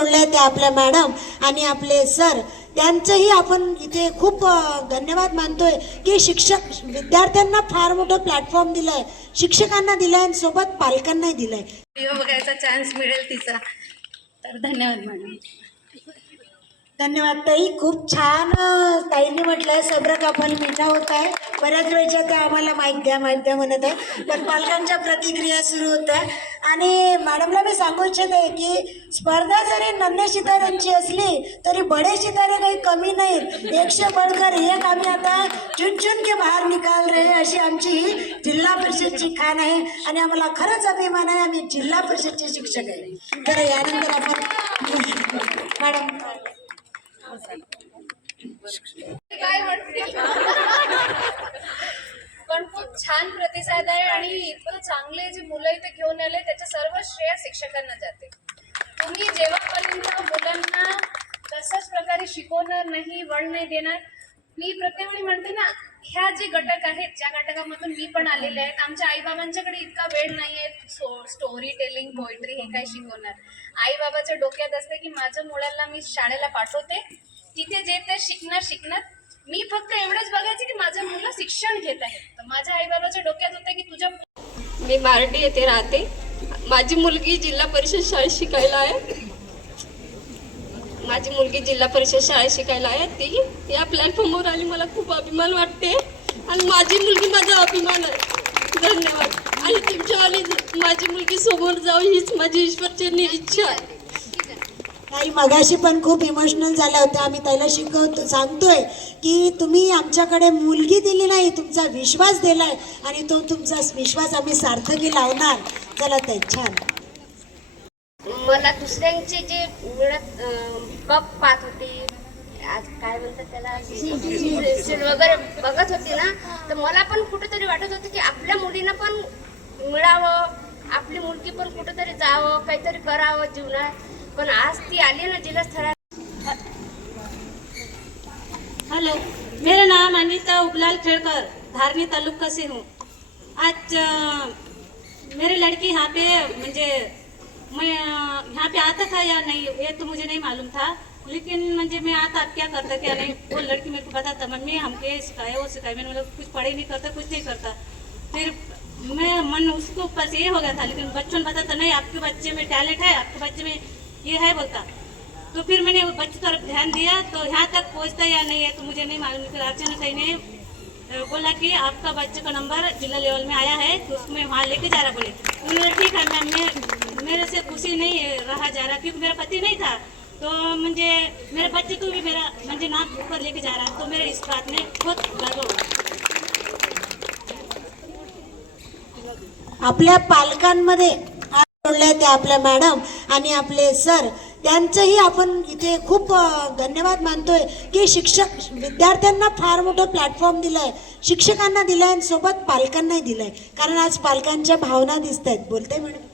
जोडले ते आपल्या मॅडम आणि आपले सर त्यांचंही आपण इथे खूप धन्यवाद मानतोय की शिक्षक विद्यार्थ्यांना फार मोठं प्लॅटफॉर्म दिलंय. शिक्षकांना दिलंय आणि सोबत पालकांनाही दिलंय. व्हिडिओ बघायचा चान्स मिळेल तिचा. तर धन्यवाद मॅडम. धन्यवाद ताई. खूप छान ताईने म्हटलं सब्र कापल मिठा होत आहे. बऱ्याच वेळच्या त्या आम्हाला माहीत द्या माहीत द्या म्हणत आहे पण पालकांच्या प्रतिक्रिया सुरू होत आहे आणि मॅडमला मी सांगू इच्छिते की स्पर्धा जरी नन्हे सिताऱ्यांची असली तरी बडे सितारे काही कमी नाहीत. एकशे बडकर एक आम्ही आता चुन चुन के बाहेर निकाल रहे अशी आमची ही जिल्हा परिषदची खाण आहे. आणि आम्हाला खरंच अभिमान आहे आम्ही जिल्हा परिषदचे शिक्षक आहे. तर यानंतर आपण मॅडम काय म्हणते पण खूप छान प्रतिसाद आहे आणि इतकं चांगले जे मुलं इथे घेऊन आले त्याचं सर्व श्रेय शिक्षकांना जाते. तुम्ही जेव्हापर्यंत मुलांना तशाच प्रकारे शिकवणार नाही वळ नाही देणार मी प्रत्येक वेळी म्हणते ना ह्या जे घटक आहेत ज्या घटकामधून मी पण आलेले आहेत आमच्या आईबाबांच्याकडे इतका वेळ नाही आहे स्टोरी टेलिंग पोएट्री हे काय शिकवणार. आईबाबाच्या डोक्यात असते की माझ्या मुलांना मी शाळेला पाठवते तिथे जे ते शिकणार शिकणार मी फक्त एवढंच बघायचं की माझं मुलं शिक्षण घेत आहे. तर माझ्या आईबाबाच्या डोक्यात होतं की तुझ्या मी मार्डी येथे राहते. माझी मुलगी जिल्हा परिषद शाळेत शिकायला आहे. माझी मुलगी जिल्हा परिषद शाळेत शिकायला आहे. ती या प्लॅटफॉर्मवर आली. मला खूप अभिमान वाटते. आणि माझी मुलगी माझा अभिमान आहे. धन्यवाद. आणि तुमच्यावाली माझी मुलगी समोर जाऊ हीच माझी ईश्वरचरणी इच्छा आहे. ताई मगाशी पण खूप इमोशनल झाल्या होत्या. आम्ही त्याला शिकवतो सांगतोय की तुम्ही आमच्याकडे मुलगी दिली नाही तुमचा विश्वास दिलाय आणि तो तुमचा विश्वास आम्ही सार्थकी लावणार. चला ताई छान. मला दुसऱ्यांचे जे मिळत कप पाहत होते. आज काय म्हणतात त्याला? सील वगैरे बघत होते ना? तर मला पण कुठेतरी वाटत होतं की आपल्या मुलीनं पण मिळावं आपली मुलगी पण कुठेतरी जावं काहीतरी करावं जीवनात. आज ती जिल्हास्तरात हेलो, मेरा नाम अनिता उबलाल खेड़कर धारनी तालुका से हूँ। आज मेरी लड़की यहाँ पे मुझे मैं यहाँ पे आता था या नहीं, ये तो मुझे नहीं मालूम था, लेकिन मुझे मैं आता आप क्या करता, क्या नहीं, वो लड़की मेरे को बताता मम्मी हमके सिखाए वो सिखाए मैंने बोला, कुछ पढ़ाई नहीं करता, कुछ नहीं करता। फिर मैं, मन उसके ऊपर से ये हो गया था, लेकिन बच्चों ने बताता नहीं, आपके बच्चे में टैलेंट है, आपके बच्चे में ये है बोलता। तो फिर मैंने बच्चे तरफ़ ध्यान दिया तो यहाँ तक पहुँचता या नहीं है तो मुझे नहीं मालूम फिर अर्चना ताई ने बोला कि आपका बच्चे का नंबर जिला लेवल में आया है तो उसमें वहाँ लेके जा रहा बोले। उन्होंने ठीक है मैम, मैं, मेरे से खुशी नहीं रहा जा रहा, क्योंकि मेरा पति नहीं था। तो मुझे, मेरे बच्चे को भी मेरा, मुझे नाम ऊपर लेके जा रहा तो मेरे इस बात में बहुत गर्व हुआ आपल्या पालकांमध्ये हात जोडले ते आपल्या मॅडम. आणि आपले सर त्यांचंही आपण इथे खूप धन्यवाद मानतोय की शिक्षक विद्यार्थ्यांना फार मोठं प्लॅटफॉर्म दिलंय. शिक्षकांना दिलंय आणि सोबत पालकांनाही दिलंय. कारण आज पालकांच्या भावना दिसत आहेत बोलते मॅडम.